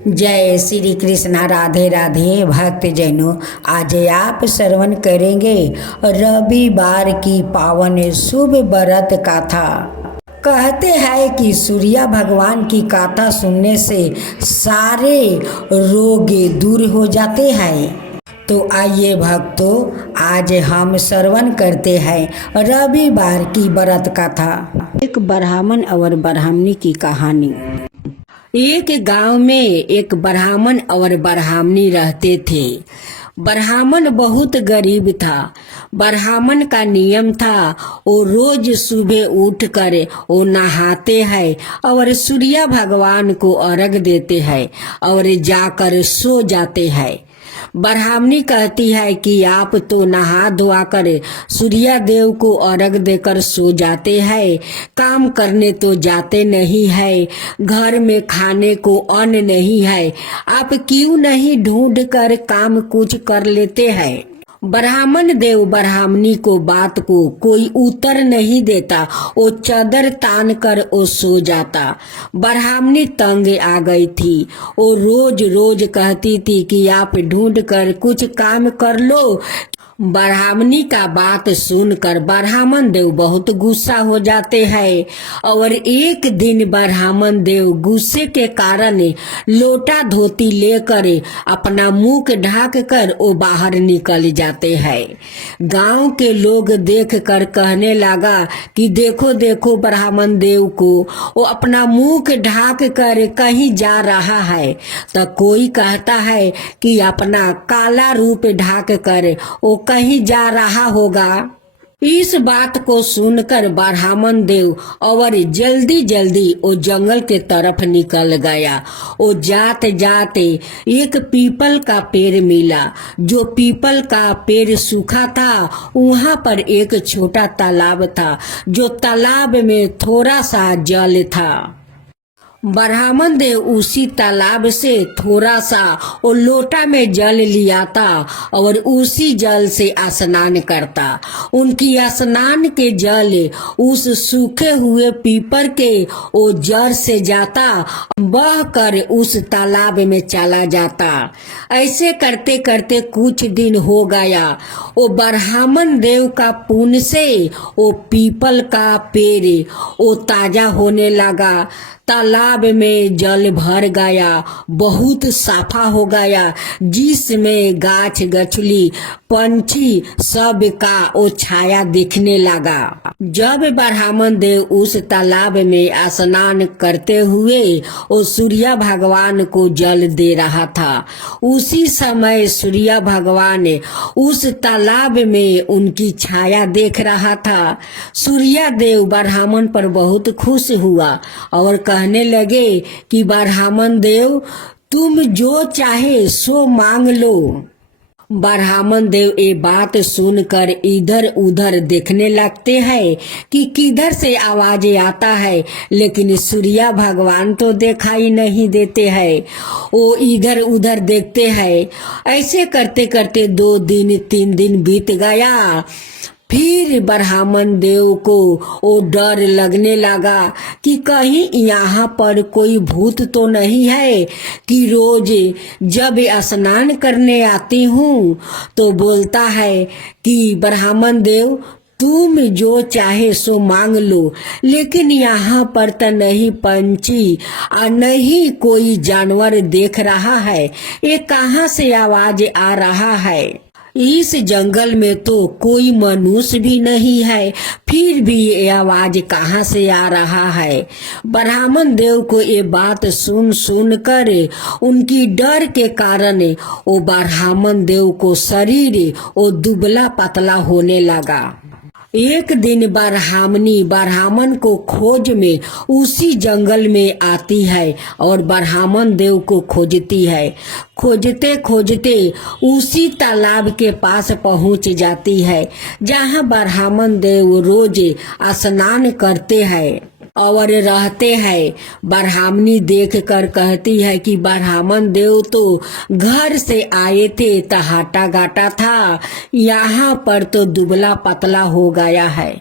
जय श्री कृष्णा। राधे राधे भक्त जनों, आज आप श्रवण करेंगे रविवार की पावन शुभ व्रत कथा। कहते हैं कि सूर्य भगवान की कथा सुनने से सारे रोग दूर हो जाते हैं। तो आइए भक्तों, आज हम श्रवण करते हैं रविवार की व्रत कथा। एक ब्राह्मण और ब्राह्मणी की कहानी। एक गांव में एक ब्राह्मण और ब्राह्मणी रहते थे। ब्राह्मण बहुत गरीब था। ब्राह्मण का नियम था वो रोज सुबह उठकर वो नहाते हैं और सूर्य भगवान को अर्घ देते हैं और जाकर सो जाते हैं। ब्राह्मणी कहती है कि आप तो नहा धोआ कर सूर्य देव को अर्घ देकर सो जाते हैं, काम करने तो जाते नहीं है, घर में खाने को अन्न नहीं है, आप क्यों नहीं ढूंढ कर काम कुछ कर लेते हैं। ब्राह्मण देव ब्राह्मणी को बात को कोई उत्तर नहीं देता। वो चादर तान कर वो सो जाता। ब्राह्मणी तंग आ गई थी। वो रोज रोज कहती थी कि आप ढूंढ कर कुछ काम कर लो। ब्राह्मणी का बात सुनकर ब्राह्मण देव बहुत गुस्सा हो जाते हैं और एक दिन ब्राह्मण देव गुस्से के कारण लोटा धोती लेकर अपना मुंह ढाक कर वो बाहर निकल जाते हैं। गांव के लोग देखकर कहने लगा कि देखो देखो ब्राह्मण देव को, वो अपना मुंह ढाक कर कहीं जा रहा है। तो कोई कहता है कि अपना काला रूप ढाक कर वो कहीं जा रहा होगा। इस बात को सुनकर ब्राह्मण देव और जल्दी जल्दी वो जंगल के तरफ निकल गया। वो जाते जाते एक पीपल का पेड़ मिला। जो पीपल का पेड़ सूखा था, वहाँ पर एक छोटा तालाब था। जो तालाब में थोड़ा सा जल था। ब्राह्मण देव उसी तालाब से थोड़ा सा वो लोटा में जल लिया था और उसी जल से स्नान करता। उनकी स्नान के जल उस सूखे हुए पीपर के वो जड़ से जाता, बह कर उस तालाब में चला जाता। ऐसे करते करते कुछ दिन हो गया। वो ब्राह्मण देव का पुण्य से वो पीपल का पेड़ वो ताजा होने लगा। तालाब में जल भर गया, बहुत साफा हो गया, जिसमें गाछ गछली पंछी सब का वो छाया दिखने लगा। जब ब्राह्मण देव उस तालाब में स्नान करते हुए वो सूर्य भगवान को जल दे रहा था, उसी समय सूर्य भगवान उस तालाब में उनकी छाया देख रहा था। सूर्य देव ब्राह्मण पर बहुत खुश हुआ और कहने लगे कि ब्राह्मण देव, तुम जो चाहे सो मांग लो। ब्राह्मण देव ये बात सुनकर इधर उधर देखने लगते हैं कि किधर से आवाज आता है, लेकिन सूर्य भगवान तो दिखाई नहीं देते हैं। वो इधर उधर देखते हैं। ऐसे करते करते 2 दिन 3 दिन बीत गया। फिर ब्राह्मण देव को वो डर लगने लगा कि कहीं यहाँ पर कोई भूत तो नहीं है कि रोज जब स्नान करने आती हूँ तो बोलता है कि ब्राह्मण देव तुम जो चाहे सो मांग लो, लेकिन यहाँ पर तो नहीं पंछी और नहीं कोई जानवर देख रहा है। ये कहाँ से आवाज आ रहा है। इस जंगल में तो कोई मनुष्य भी नहीं है, फिर भी ये आवाज कहाँ से आ रहा है। ब्राह्मण देव को ये बात सुन सुन कर उनकी डर के कारण वो ब्राह्मण देव को शरीर वो दुबला पतला होने लगा। एक दिन ब्राह्मणी ब्राह्मण को खोज में उसी जंगल में आती है और ब्राह्मण देव को खोजती है। खोजते खोजते उसी तालाब के पास पहुंच जाती है जहां ब्राह्मण देव रोज स्नान करते हैं और रहते हैं। ब्राह्मणी देख कर कहती है कि ब्राह्मण देव तो घर से आए थे तो हाटा गाटा था, यहाँ पर तो दुबला पतला हो गया है।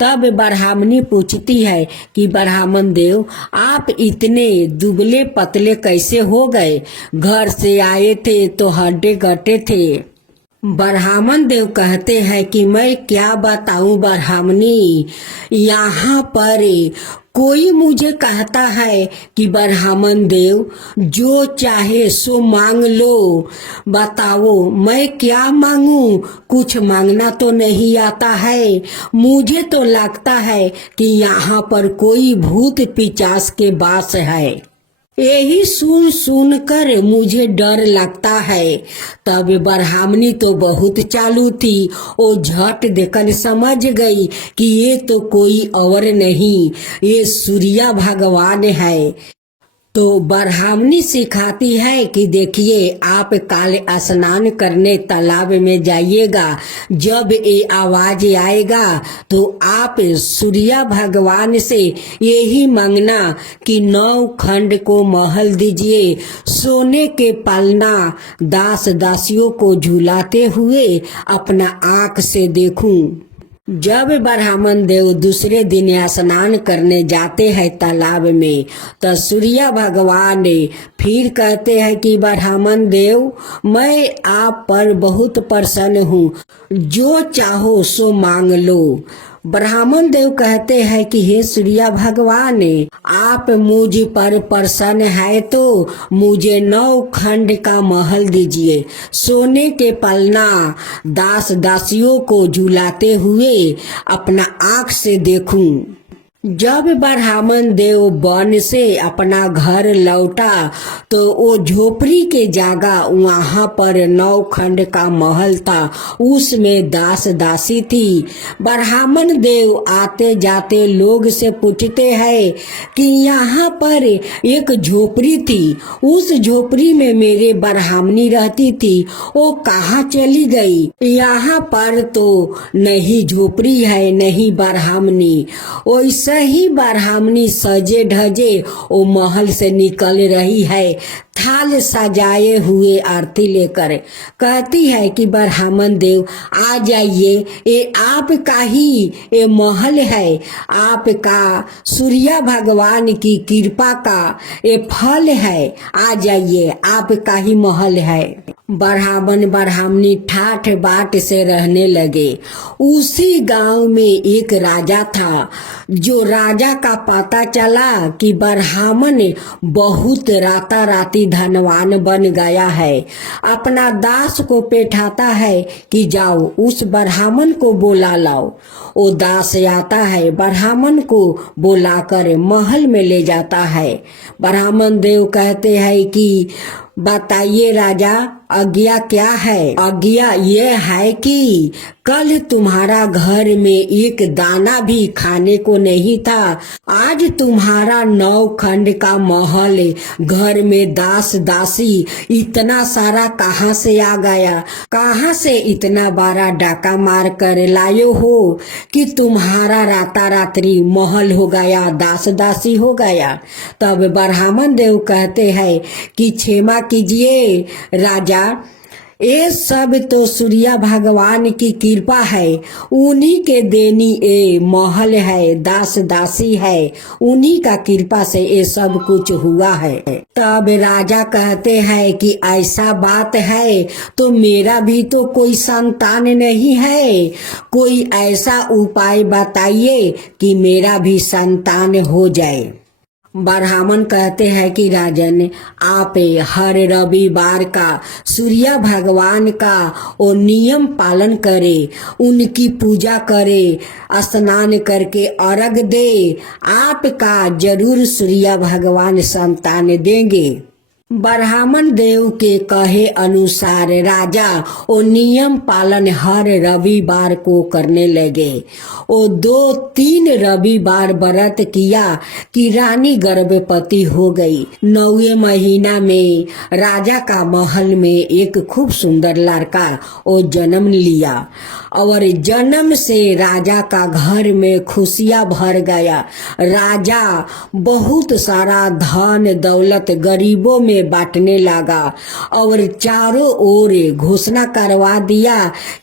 तब ब्राह्मणी पूछती है कि ब्राह्मण देव आप इतने दुबले पतले कैसे हो गए? घर से आए थे तो हड्डे गट्टे थे। ब्राह्मण देव कहते हैं कि मैं क्या बताऊं ब्राह्मणी, यहाँ पर कोई मुझे कहता है कि ब्राह्मण देव जो चाहे सो मांग लो। बताओ मैं क्या मांगू? कुछ मांगना तो नहीं आता है। मुझे तो लगता है कि यहाँ पर कोई भूत पिचास के वास है। यही सुन सुन कर मुझे डर लगता है। तब ब्राह्मणी तो बहुत चालू थी, वो झट देखकर समझ गई कि ये तो कोई और नहीं, ये सूर्य भगवान है। तो ब्राह्मणी सिखाती है कि देखिए आप काल स्नान करने तालाब में जाइएगा, जब ये आवाज आएगा तो आप सूर्य भगवान से यही मांगना कि 9 खंड को महल दीजिए, सोने के पालना, दास दासियों को झुलाते हुए अपना आँख से देखूं। जब ब्राह्मण देव दूसरे दिन स्नान करने जाते हैं तालाब में तो सूर्य भगवान फिर कहते हैं कि ब्राह्मण देव मैं आप पर बहुत प्रसन्न हूँ, जो चाहो सो मांग लो। ब्राह्मण देव कहते हैं कि हे सूर्य भगवान आप मुझ पर प्रसन्न है तो मुझे 9 खंड का महल दीजिए, सोने के पलना, दास दासियों को झुलाते हुए अपना आँख से देखूं। जब ब्राह्मण देव वन से अपना घर लौटा तो वो झोपड़ी के जगह वहाँ पर 9 खंड का महल था, उसमें दास दासी थी। ब्राह्मण देव आते जाते लोग से पूछते हैं कि यहाँ पर एक झोपड़ी थी, उस झोपड़ी में मेरे ब्राह्मणी रहती थी, वो कहाँ चली गई? यहाँ पर तो नहीं झोपड़ी है नहीं ब्राह्मणी। वैसे ही ब्राह्मणी सजे धजे वो महल से निकल रही है, थाल सजाए हुए आरती लेकर। कहती है कि ब्राह्मण देव आ जाइए, ये आपका ही ये महल है, आपका सूर्य भगवान की कृपा का ये फल है, आ जाइए आपका ही महल है। ब्राह्मण ब्राह्मणी ठाठ बाट से रहने लगे। उसी गांव में एक राजा था। जो राजा का पता चला कि ब्राह्मण बहुत राताराती धनवान बन गया है, अपना दास को बैठाता है कि जाओ उस ब्राह्मण को बुला लाओ। वो दास आता है, ब्राह्मण को बुलाकर महल में ले जाता है। ब्राह्मण देव कहते हैं कि बताइए राजा, आज्ञा क्या है? आज्ञा ये है कि कल तुम्हारा घर में एक दाना भी खाने को नहीं था, आज तुम्हारा 9 खंड का महल, घर में दास दासी इतना सारा कहाँ से आ गया? कहाँ से इतना बड़ा डाका मार कर लाए हो कि तुम्हारा रातारात्री महल हो गया, दास दासी हो गया? तब ब्राह्मण देव कहते हैं कि क्षमा कीजिए राजा, ये सब तो सूर्य भगवान की कृपा है, उन्हीं के देनी ये महल है, दास दासी है, उन्हीं का कृपा से ये सब कुछ हुआ है। तब राजा कहते हैं कि ऐसा बात है तो मेरा भी तो कोई संतान नहीं है, कोई ऐसा उपाय बताइए कि मेरा भी संतान हो जाए। ब्राह्मण कहते हैं कि राजन, आप हर रविवार का सूर्य भगवान का वो नियम पालन करें, उनकी पूजा करें, स्नान करके अर्घ दे, आपका जरूर सूर्य भगवान संतान देंगे। ब्राह्मण देव के कहे अनुसार राजा वो नियम पालन हर रविवार को करने लगे। वो 2-3 रविवार व्रत किया कि रानी गर्भवती हो गई। 9वें महीना में राजा का महल में एक खूब सुंदर लड़का वो जन्म लिया और जन्म से राजा का घर में खुशियां भर गया। राजा बहुत सारा धन दौलत गरीबों में बांटने लगा और चारों ओर घोषणा करवा दिया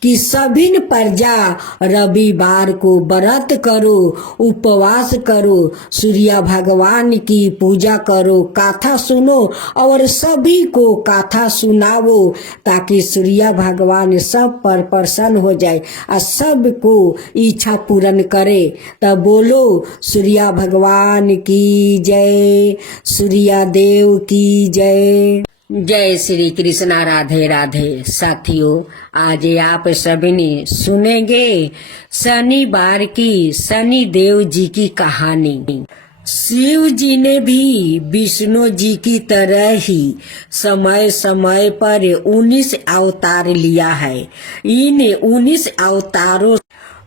कि सभी प्रजा रविवार को व्रत करो, उपवास करो, सूर्य भगवान की पूजा करो, कथा सुनो और सभी को कथा सुनाओ ताकि सूर्य भगवान सब पर प्रसन्न हो जाए और सबको इच्छा पूर्ण करे। तब बोलो सूर्य भगवान की जय, सूर्य देव की जय। जय श्री कृष्णा, राधे राधे। साथियों, आज आप सभी ने सुनेंगे शनिवार की शनि देव जी की कहानी। शिव जी ने भी विष्णु जी की तरह ही समय समय पर 19 अवतार लिया है। इन 19 अवतारों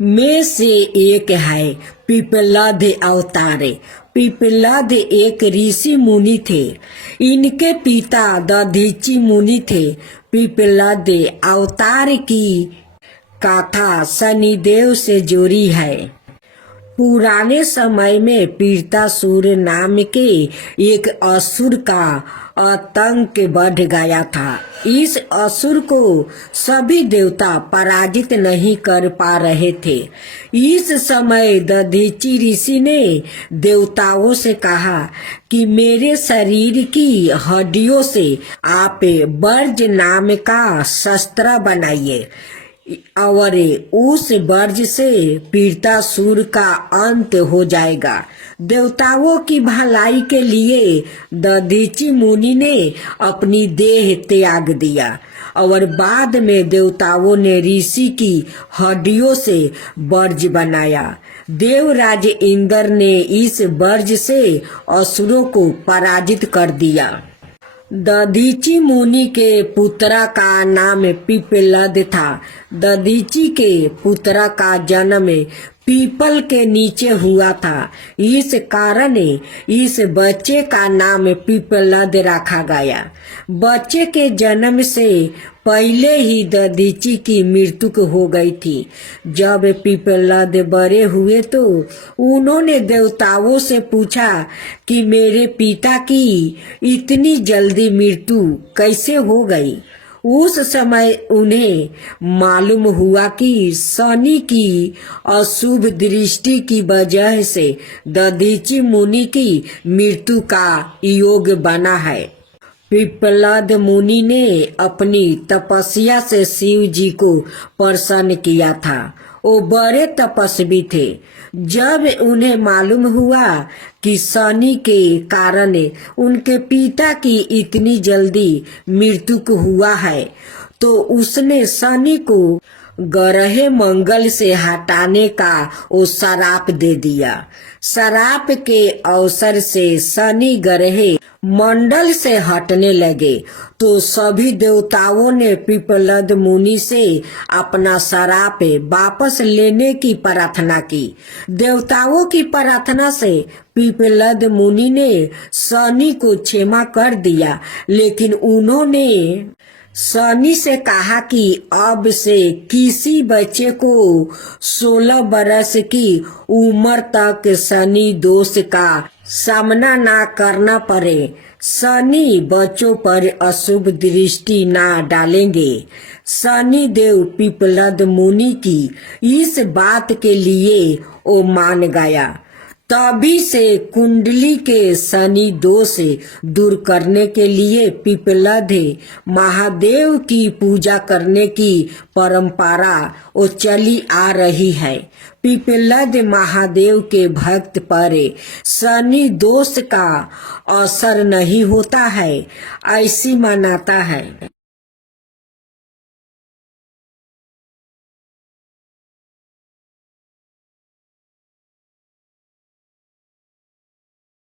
में से एक है पिपलाद अवतार। पिपलाद एक ऋषि मुनि थे। इनके पिता दधीचि मुनि थे। पिपलाद अवतार की कथा शनिदेव से जुड़ी है। पुराने समय में पीड़तासुर नाम के एक असुर का आतंक बढ़ गया था। इस असुर को सभी देवता पराजित नहीं कर पा रहे थे। इस समय दधीचि ऋषि ने देवताओं से कहा कि मेरे शरीर की हड्डियों से आप वर्ज नाम का शस्त्र बनाइए और उस वर्ज से पीड़तासुर का अंत हो जाएगा। देवताओं की भलाई के लिए दधीचि मुनि ने अपनी देह त्याग दिया और बाद में देवताओं ने ऋषि की हड्डियों से वर्ज बनाया। देवराज इंद्र ने इस वर्ज से असुरों को पराजित कर दिया। दधीचि मुनि के पुत्रा का नाम पिपलाद था। दधीचि के पुत्रा का जन्म पीपल के नीचे हुआ था। इस कारण इस बच्चे का नाम पिपलाद रखा गया। बच्चे के जन्म से पहले ही दधीचि की मृत्यु हो गई थी। जब पिपलाद बड़े हुए तो उन्होंने देवताओं से पूछा कि मेरे पिता की इतनी जल्दी मृत्यु कैसे हो गई। उस समय उन्हें मालूम हुआ कि शनि की अशुभ दृष्टि की वजह से दधीचि मुनि की मृत्यु का योग बना है। पिपलाद मुनि ने अपनी तपस्या से शिव जी को प्रसन्न किया था। वो बड़े तपस्वी थे। जब उन्हें मालूम हुआ कि शनि के कारण उनके पिता की इतनी जल्दी मृत्यु हुआ है तो उसने शनि को ग्रह मंगल से हटाने का वो श्राप दे दिया। श्राप के अवसर से शनि ग्रह मंडल से हटने लगे तो सभी देवताओं ने पिपलाद मुनि से अपना श्राप वापस लेने की प्रार्थना की। देवताओं की प्रार्थना से पिपलाद मुनि ने शनि को क्षमा कर दिया, लेकिन उन्होंने शनि से कहा कि अब से किसी बच्चे को 16 बरस की उम्र तक शनि दोष का सामना ना करना पड़े। शनि बच्चों पर अशुभ दृष्टि ना डालेंगे। शनि देव पिपलाद मुनि की इस बात के लिए वो मान गया। तभी से कुंडली के शनि दोष दूर करने के लिए पिपलाद महादेव की पूजा करने की परंपरा वो चली आ रही है। पिपलाद महादेव के भक्त पर शनि दोष का असर नहीं होता है, ऐसी मान्यता है।